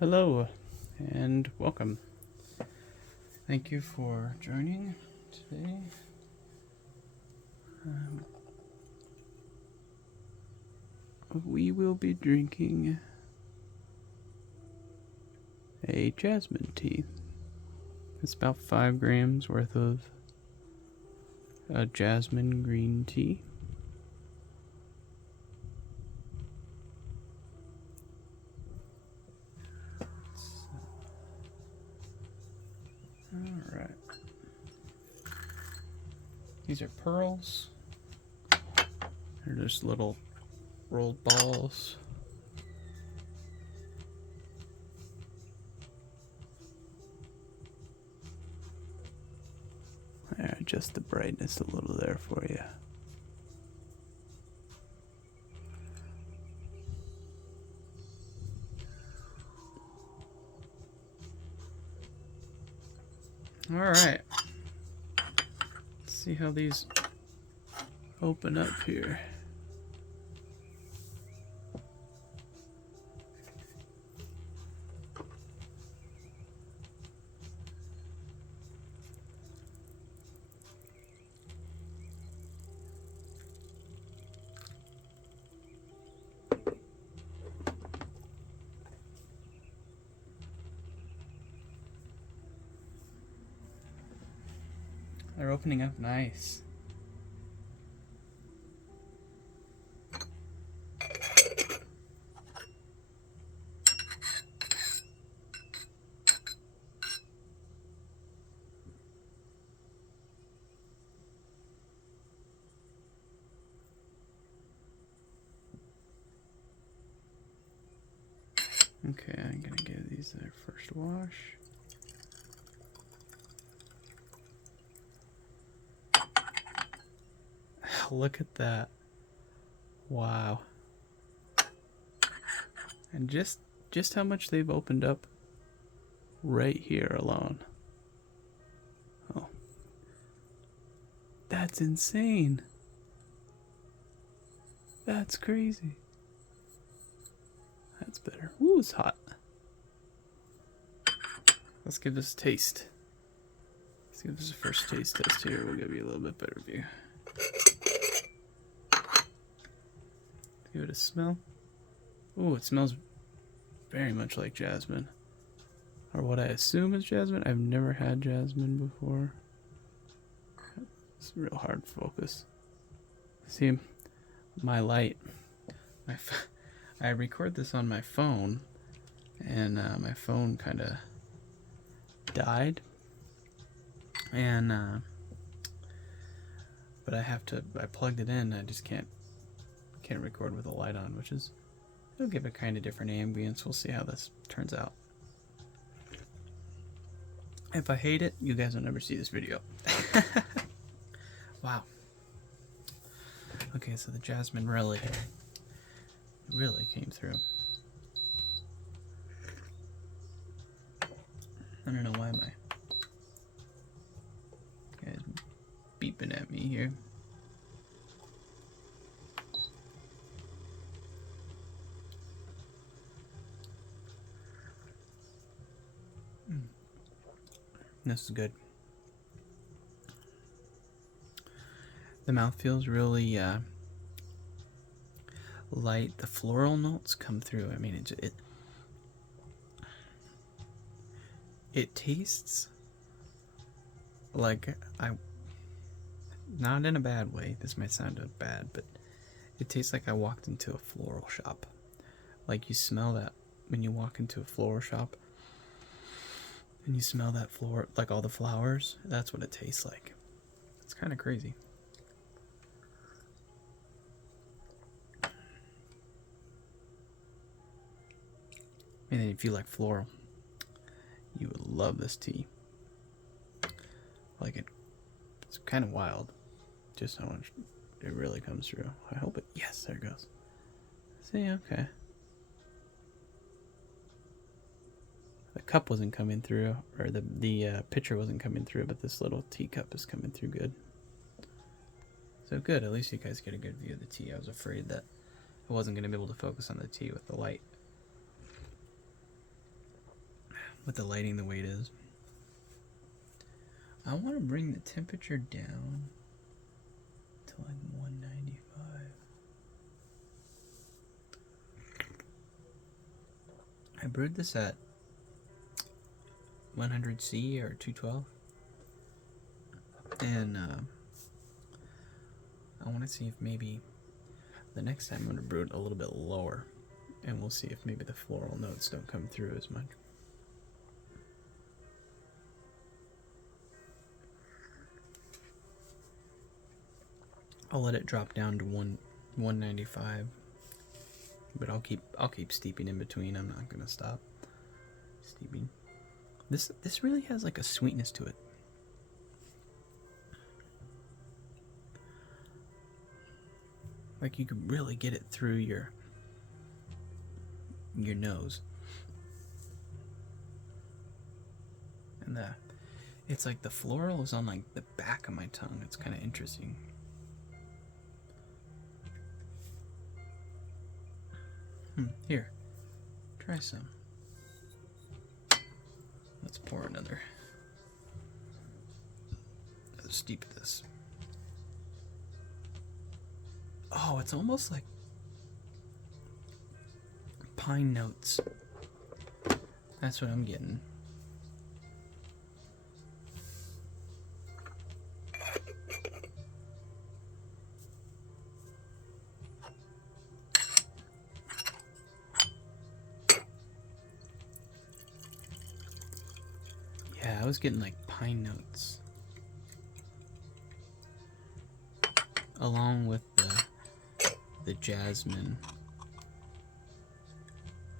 Hello and welcome. Thank you for joining today. We will be drinking a jasmine tea. It's about 5 grams worth of jasmine green tea. Alright. These are pearls. They're just little rolled balls. There, adjust the brightness a little there for you. Alright. Let's see how these open up here. They're opening up nice. Okay, I'm gonna give these their first wash. Look at that. Wow. And just how much they've opened up right here alone. Oh. That's insane. That's crazy. That's better. Ooh, it's hot. Let's give this a taste. Let's give this a first taste test here. We'll give you a little bit better view. Give it a smell. Ooh, it smells very much like jasmine. Or what I assume is jasmine. I've never had jasmine before. It's real hard to focus. See, my light. I record this on my phone, and my phone kind of died. And but I plugged it in. I just can't record with the light on, which is, it'll give it kind of different ambience. We'll see how this turns out. If I hate it, you guys will never see this video. Wow. Okay, so the jasmine really came through. I don't know why my guy's beeping at me here. This is good. The mouth feels really light. The floral notes come through. I mean, it tastes like not in a bad way. This might sound bad, but it tastes like I walked into a floral shop. Like you smell that when you walk into a floral shop. And you smell that floor, like all the flowers. That's what it tastes like. It's kind of crazy. And then if you like floral, you would love this tea. Like it's kind of wild, just how much it really comes through. I hope it. Yes, there it goes. See, okay. The cup wasn't coming through, or the pitcher wasn't coming through, but this little teacup is coming through good. So good, at least you guys get a good view of the tea. I was afraid that I wasn't going to be able to focus on the tea with the light. with the lighting the way it is. I want to bring the temperature down to like 195. I brewed this at 100C or 212. And I want to see if maybe the next time I'm going to brew it a little bit lower. And we'll see if maybe the floral notes don't come through as much. I'll let it drop down to 195, but I'll keep steeping in between. I'm not gonna stop steeping. This really has like a sweetness to it. Like you can really get it through your nose, and it's like the floral is on like the back of my tongue. It's kind of interesting. Here, try some. Let's pour another. Let's steep this. Oh, it's almost like pine notes. That's what I'm getting. Yeah, I was getting like pine notes. Along with the jasmine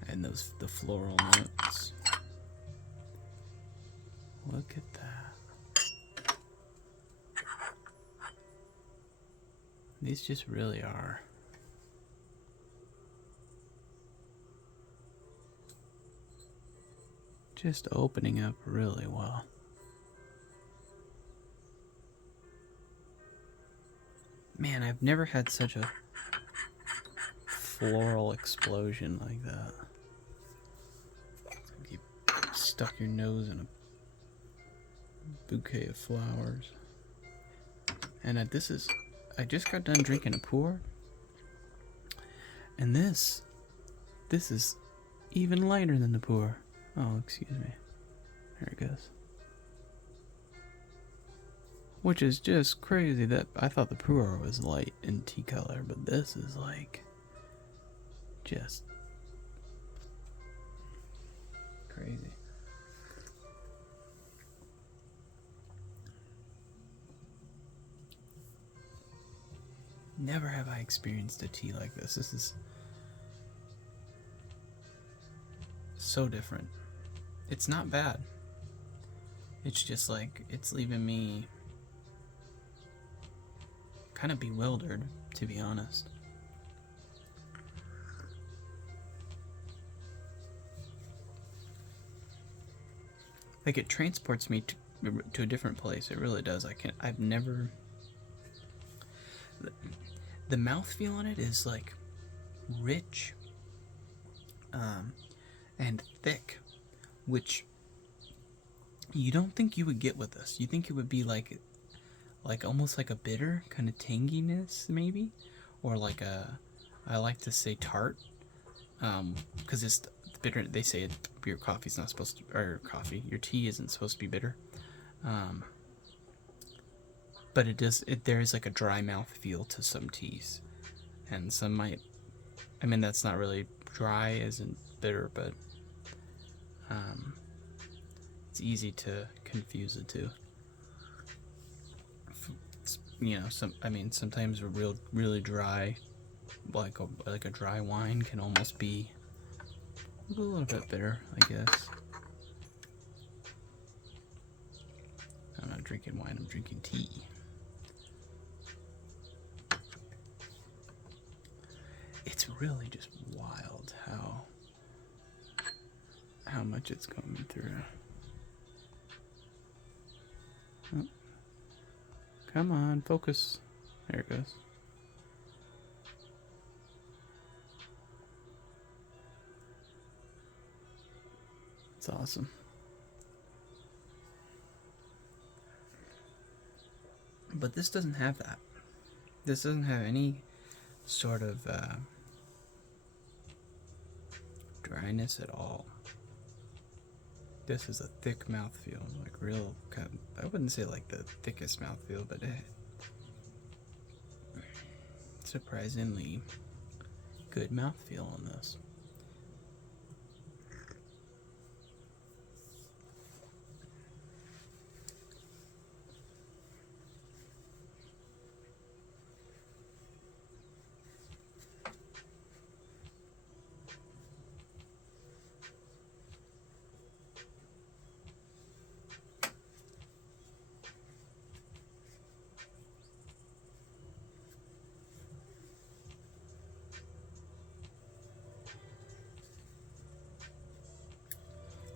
and the floral notes. Look at that. These just really are. Just opening up really well. Man, I've never had such a floral explosion like that. You stuck your nose in a bouquet of flowers. And I just got done drinking a pour. And this is even lighter than the pour. Oh, excuse me. There it goes. Which is just crazy that I thought the pour was light in tea color, but this is like just crazy. Never have I experienced a tea like this. This is so different. It's not bad. It's just like, it's leaving me kind of bewildered, to be honest. Like, it transports me to a different place. It really does. I've never... The mouthfeel on it is like rich and thick, which you don't think you would get with this. You think it would be like almost like a bitter kind of tanginess, maybe, or like I like to say tart, because it's bitter. They say your coffee's not supposed to, or your tea isn't supposed to be bitter, but it does. There is like a dry mouth feel to some teas, and some might. I mean, that's not really dry, isn't bitter, but it's easy to confuse the two. You know, sometimes a really dry, like a dry wine can almost be a little bit bitter, I guess. I'm not drinking wine, I'm drinking tea. It's really just wild how much it's coming through. Oh. Come on, focus. There it goes. It's awesome. But this doesn't have that. This doesn't have any sort of dryness at all. This is a thick mouthfeel, like real kind of, I wouldn't say like the thickest mouthfeel, but surprisingly good mouthfeel on this.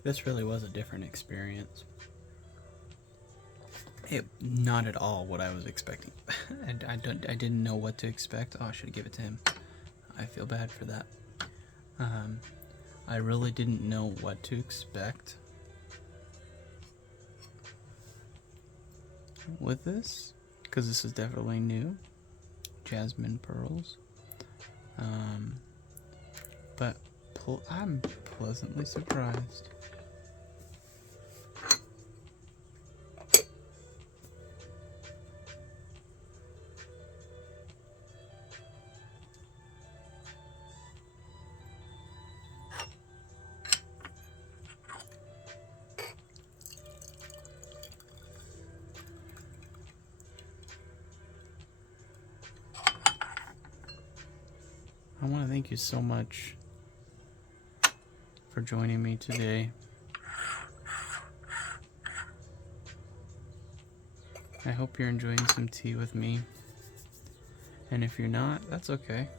This really was a different experience. Not at all what I was expecting. I didn't know what to expect. Oh, I should give it to him. I feel bad for that. I really didn't know what to expect with this, because this is definitely new. Jasmine pearls. But I'm pleasantly surprised. I want to thank you so much for joining me today. I hope you're enjoying some tea with me. And if you're not, that's okay.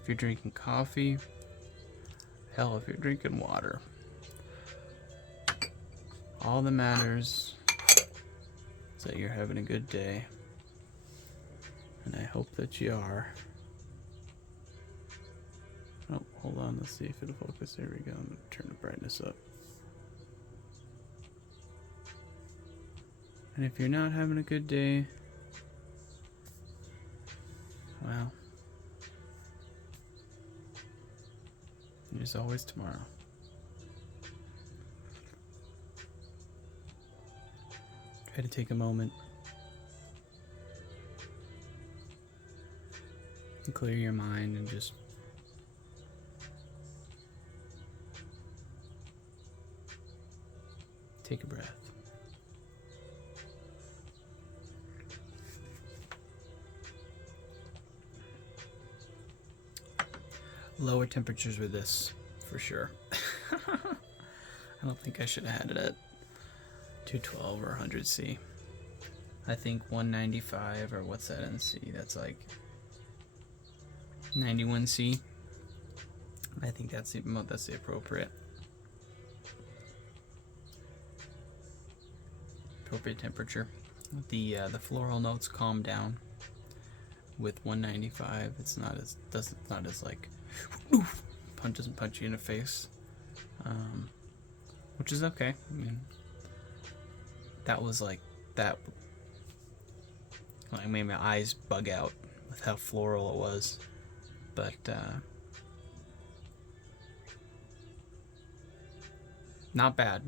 If you're drinking coffee, hell, if you're drinking water, all that matters is that you're having a good day. And I hope that you are. Oh, hold on, let's see if it'll focus. There we go. I'm going to turn the brightness up. And if you're not having a good day, well, there's always tomorrow. Try to take a moment and clear your mind and just take a breath. Lower temperatures with this, for sure. I don't think I should have had it at 212 or 100 C. I think 195, or what's that in C? That's like 91 C. I think that's the appropriate temperature. The floral notes calm down with 195. It's not as like doesn't punch you in the face, which is okay. I mean, that was like that. Like, made my eyes bug out with how floral it was, but not bad.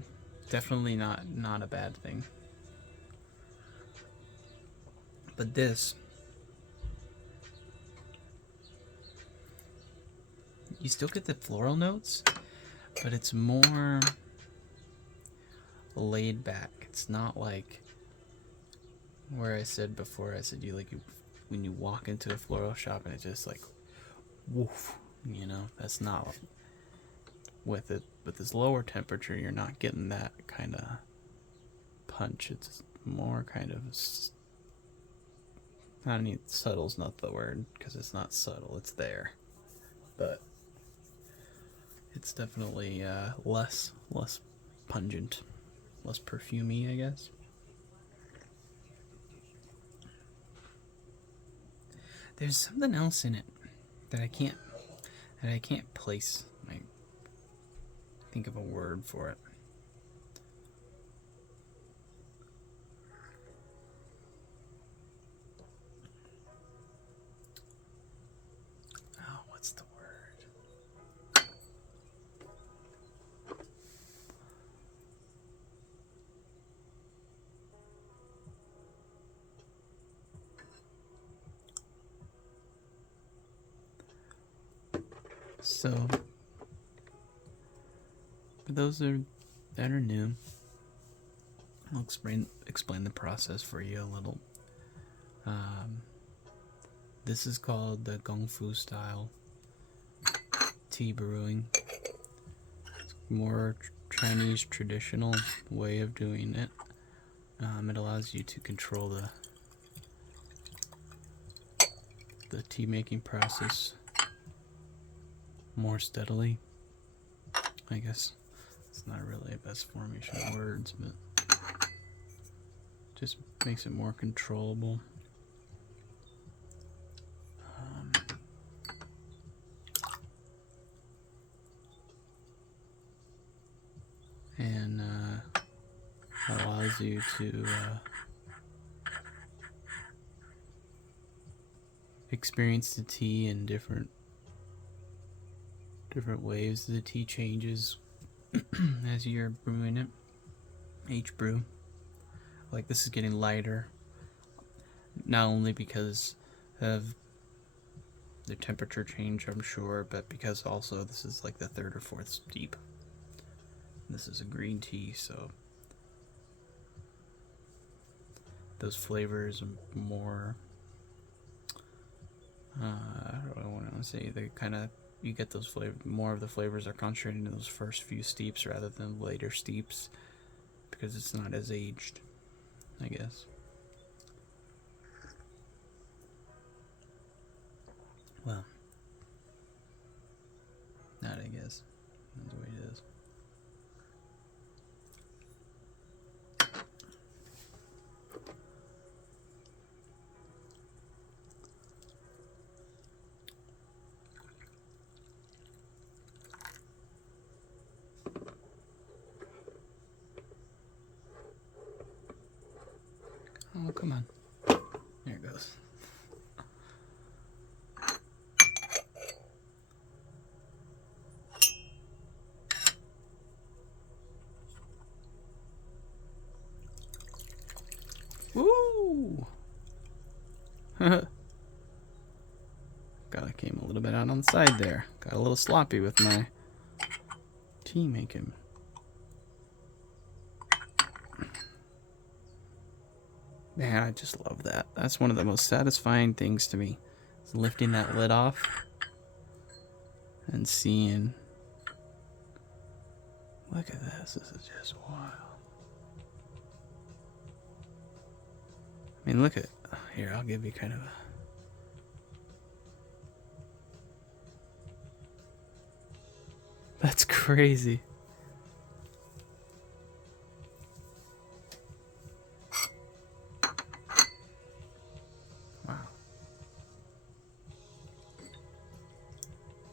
Definitely not a bad thing. But this, you still get the floral notes, but it's more laid back. It's not like where I said before, when you walk into a floral shop and it's just like woof, you know, that's not with it. With this lower temperature, you're not getting that kind of punch. It's more kind of, I mean, subtle's not the word, because it's not subtle, it's there, but it's definitely less pungent, less perfumey, I guess. There's something else in it that I can't place. I think of a word for it. So, for those that are new, I'll explain the process for you a little. This is called the Kung Fu style tea brewing. It's more Chinese traditional way of doing it. It allows you to control the tea making process more steadily. I guess it's not really a best formation of words, but just makes it more controllable. And allows you to experience the tea in different waves. The tea changes as you're brewing it. Each brew, like this is getting lighter, not only because of the temperature change, I'm sure, but because also this is like the third or fourth steep. This is a green tea, so those flavors are more, how do I want to say, they kind of, you get those more of the flavors are concentrated in those first few steeps rather than later steeps, because it's not as aged, I guess. Well, not I guess. That's the way it is. Oh, come on. There it goes. Woo! God, I came a little bit out on the side there. Got a little sloppy with my tea making. Man, I just love that. That's one of the most satisfying things to me. Is lifting that lid off and seeing. Look at this. This is just wild. I mean, look at. Here, I'll give you kind of a. That's crazy. Wow.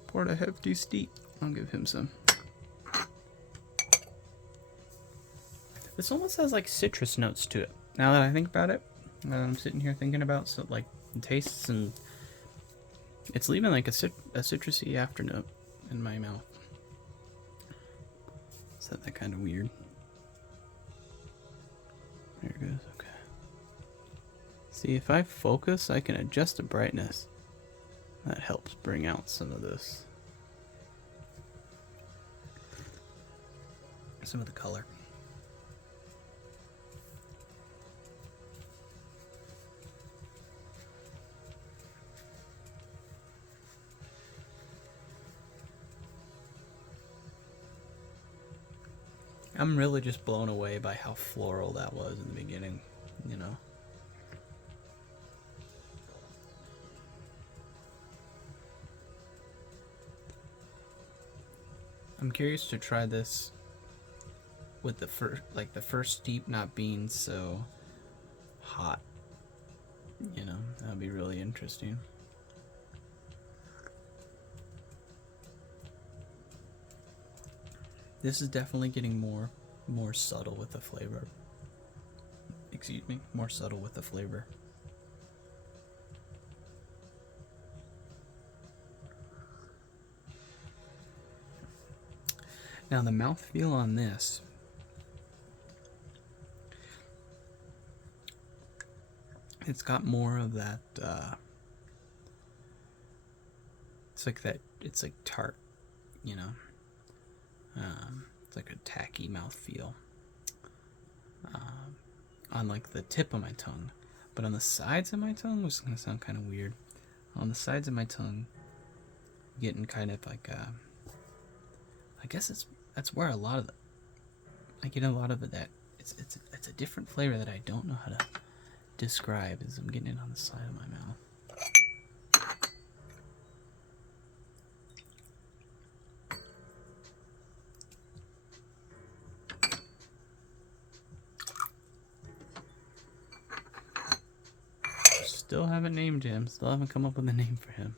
Poured a hefty steep. I'll give him some. This almost has like citrus notes to it. Now that I think about it, I'm sitting here thinking about like tastes, and it's leaving like a citrusy afternote in my mouth. Is that kind of weird? There it goes. Okay. See, if I focus, I can adjust the brightness. That helps bring out some of this, some of the color. I'm really just blown away by how floral that was in the beginning, you know. I'm curious to try this with the first steep not being so hot. You know, that'd be really interesting. This is definitely getting more subtle with the flavor. Excuse me, more subtle with the flavor. Now the mouthfeel on this, it's got more of that, it's like that it's like tart, you know. It's like a tacky mouthfeel on like the tip of my tongue, but on the sides of my tongue, which is gonna sound kind of weird. On the sides of my tongue, getting kind of like I guess that's where a lot of I get a lot of that. It's a different flavor that I don't know how to describe as I'm getting it on the side of my mouth. Still haven't named him. Still haven't come up with a name for him.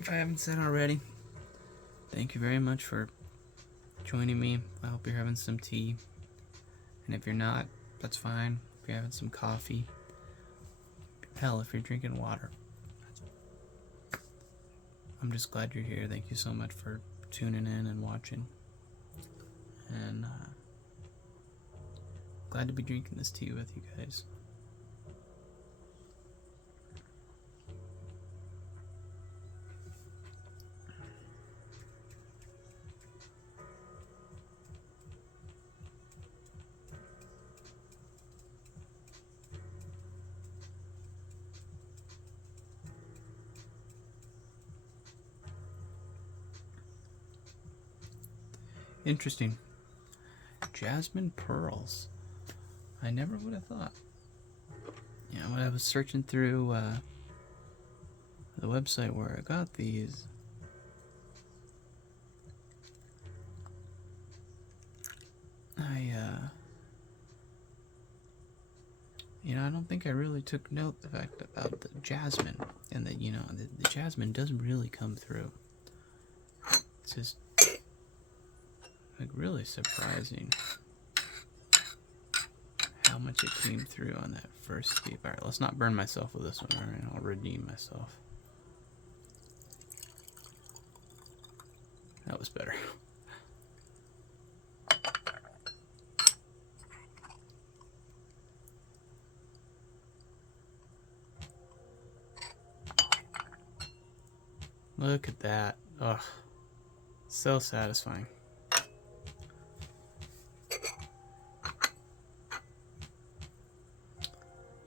If I haven't said already, thank you very much for joining me. I hope you're having some tea. And if you're not, that's fine. If you're having some coffee, hell, if you're drinking water, I'm just glad you're here. Thank you so much for tuning in and watching. And glad to be drinking this tea with you guys. Interesting. Jasmine pearls. I never would have thought. You know, when I was searching through the website where I got these, I don't think I really took note the fact about the jasmine, and that, the jasmine doesn't really come through. It's just like really surprising how much it came through on that first steep. All right, let's not burn myself with this one. All right, I'll redeem myself. That was better. Look at that. Ugh. So satisfying.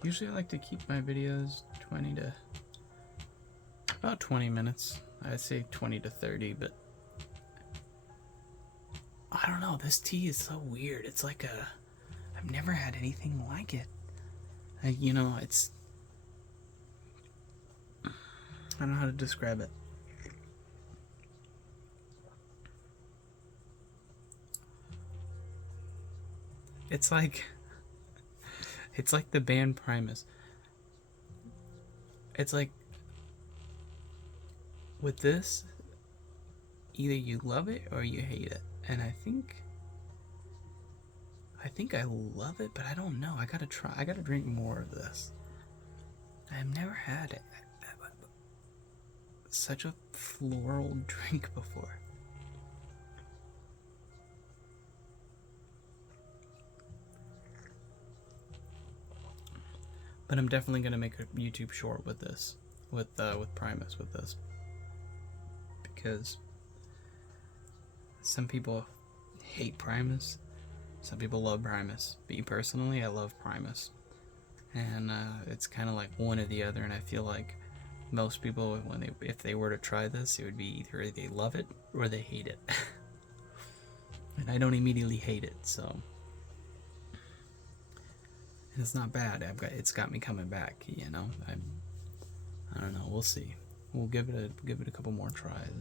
Usually I like to keep my videos about 20 minutes. I'd say 20 to 30, but I don't know. This tea is so weird. It's like I've never had anything like it. It's, I don't know how to describe it. It's like the band Primus. It's like, with this, either you love it or you hate it. And I think I love it, but I don't know. I gotta drink more of this. I've never had such a floral drink before. But I'm definitely gonna make a YouTube short with this, with Primus with this, because some people hate Primus, Some people love Primus. Me personally, I love Primus. And it's kind of like one or the other, and I feel like most people, if they were to try this, it would be either they love it or they hate it. And I don't immediately hate it, so. And it's not bad. It's got me coming back, you know. I don't know. We'll see. We'll give it a couple more tries.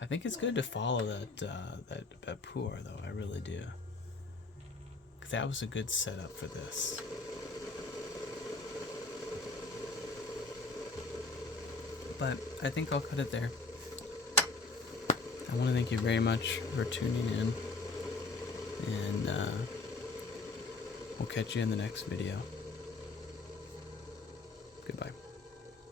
I think it's good to follow that pour though. I really do. Cause that was a good setup for this. But I think I'll cut it there. I want to thank you very much for tuning in, and we'll catch you in the next video.